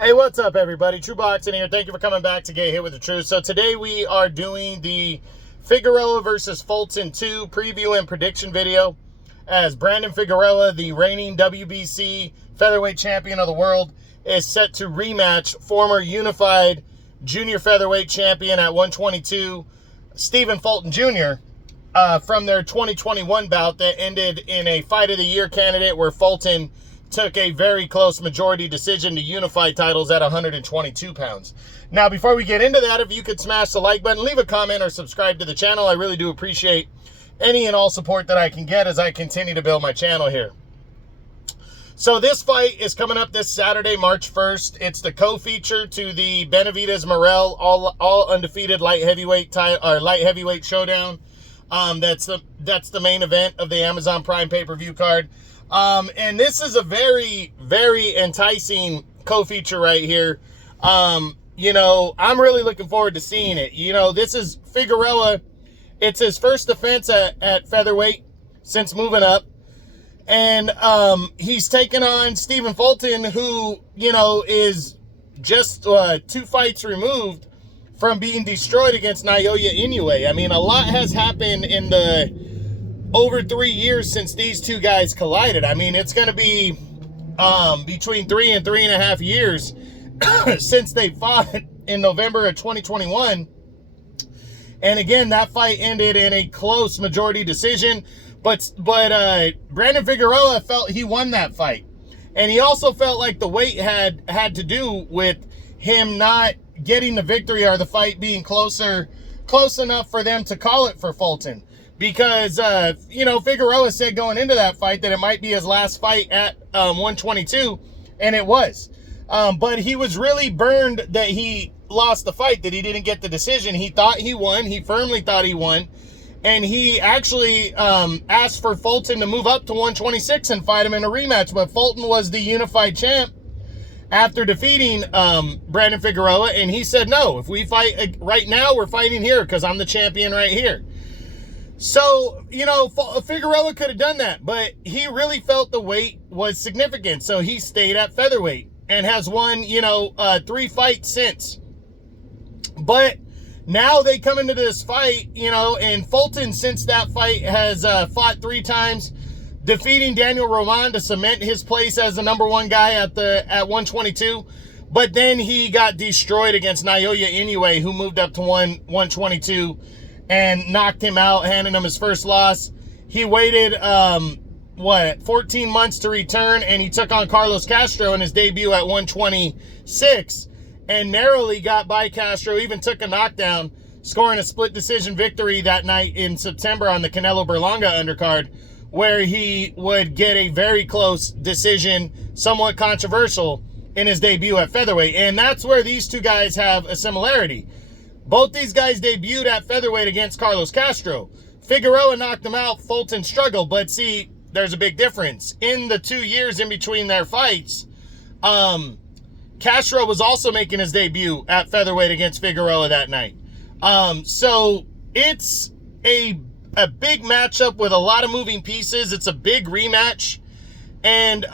Hey, what's up, everybody? True Boxing here. Thank you for coming back to Get Hit with the Truth. So today we are doing the Figueroa versus Fulton 2 preview and prediction video, as Brandon Figueroa, the reigning WBC featherweight champion of the world, is set to rematch former unified junior featherweight champion at 122, Stephen Fulton Jr., from their 2021 bout that ended in a Fight of the Year candidate where Fulton took a very close majority decision to unify titles at 122 pounds. Now, before we get into that, if you could smash the like button, leave a comment, or subscribe to the channel. I really do appreciate any and all support that I can get as I continue to build my channel here. So this fight is coming up this Saturday, March 1st. It's the co-feature to the Benavidez-Morel all undefeated light heavyweight showdown. That's the main event of the Amazon Prime pay-per-view card. And this is a very, very enticing co-feature right here. I'm really looking forward to seeing it. This is Figueroa. It's his first defense at featherweight since moving up. And he's taken on Stephen Fulton, who, is just 2 fights removed from being destroyed against Naoya Inoue. I mean, a lot has happened in the over 3 years since these two guys collided. I mean, it's going to be between 3 and 3.5 years since they fought in November of 2021. And again, that fight ended in a close majority decision. But Brandon Figueroa felt he won that fight. And he also felt like the weight had to do with him not getting the victory, or the fight being close enough for them to call it for Fulton. Because, Figueroa said going into that fight that it might be his last fight at 122, and it was. But he was really burned that he lost the fight, that he didn't get the decision. He thought he won. He firmly thought he won. And he actually asked for Fulton to move up to 126 and fight him in a rematch. But Fulton was the unified champ after defeating Brandon Figueroa, and he said, no, if we fight right now, we're fighting here because I'm the champion right here. So, Figueroa could have done that, but he really felt the weight was significant. So he stayed at featherweight and has won, 3 fights since. But now they come into this fight, and Fulton, since that fight, has fought 3 times, defeating Daniel Roman to cement his place as the #1 guy at 122. But then he got destroyed against Naoya Inoue, who moved up to 122. And knocked him out, handing him his first loss. He waited, 14 months to return, and he took on Carlos Castro in his debut at 126, and narrowly got by Castro, even took a knockdown, scoring a split decision victory that night in September on the Canelo Berlanga undercard, where he would get a very close decision, somewhat controversial, in his debut at featherweight. And that's where these two guys have a similarity. Both these guys debuted at featherweight against Carlos Castro. Figueroa knocked him out. Fulton struggled. But see, there's a big difference. In the 2 years in between their fights, Castro was also making his debut at featherweight against Figueroa that night. So it's a big matchup with a lot of moving pieces. It's a big rematch. And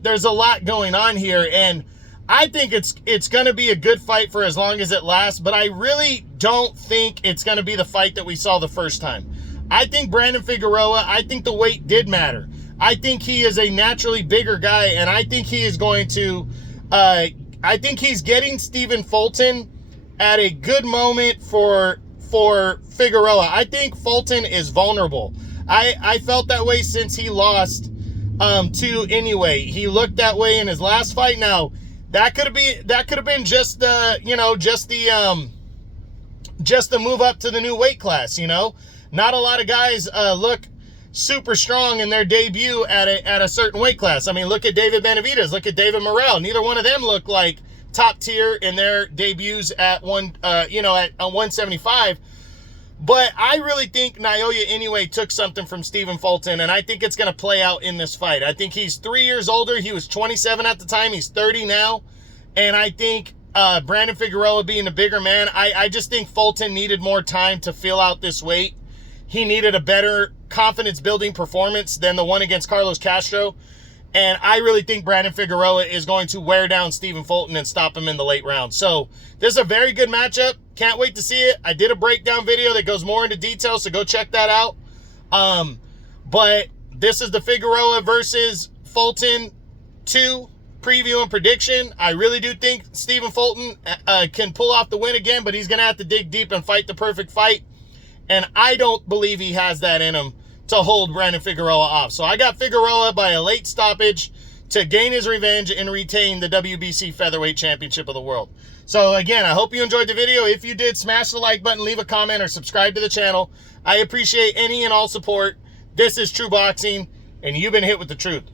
there's a lot going on here. And I think it's going to be a good fight for as long as it lasts, but I really don't think it's going to be the fight that we saw the first time. I think Brandon Figueroa, I think the weight did matter. I think he is a naturally bigger guy, and I think he is going to, I think he's getting Stephen Fulton at a good moment for Figueroa. I think Fulton is vulnerable. I felt that way since he lost to Inoue. He looked that way in his last fight. Now, that could have been just the move up to the new weight class. Not a lot of guys look super strong in their debut at a certain weight class. I mean, look at David Benavidez, look at David Morrell. Neither one of them look like top tier in their debuts at 175. But I really think Naoya Inoue took something from Stephen Fulton, and I think it's going to play out in this fight. I think he's 3 years older. He was 27 at the time. He's 30 now. And I think Brandon Figueroa being a bigger man, I just think Fulton needed more time to fill out this weight. He needed a better confidence-building performance than the one against Carlos Castro. And I really think Brandon Figueroa is going to wear down Stephen Fulton and stop him in the late round. So this is a very good matchup. Can't wait to see it. I did a breakdown video that goes more into detail, so go check that out. But this is the Figueroa versus Fulton 2 preview and prediction. I really do think Stephen Fulton can pull off the win again, but he's going to have to dig deep and fight the perfect fight. And I don't believe he has that in him to hold Brandon Figueroa off. So I got Figueroa by a late stoppage to gain his revenge and retain the WBC Featherweight Championship of the world. So again, I hope you enjoyed the video. If you did, smash the like button, leave a comment, or subscribe to the channel. I appreciate any and all support. This is True Boxing, and you've been hit with the truth.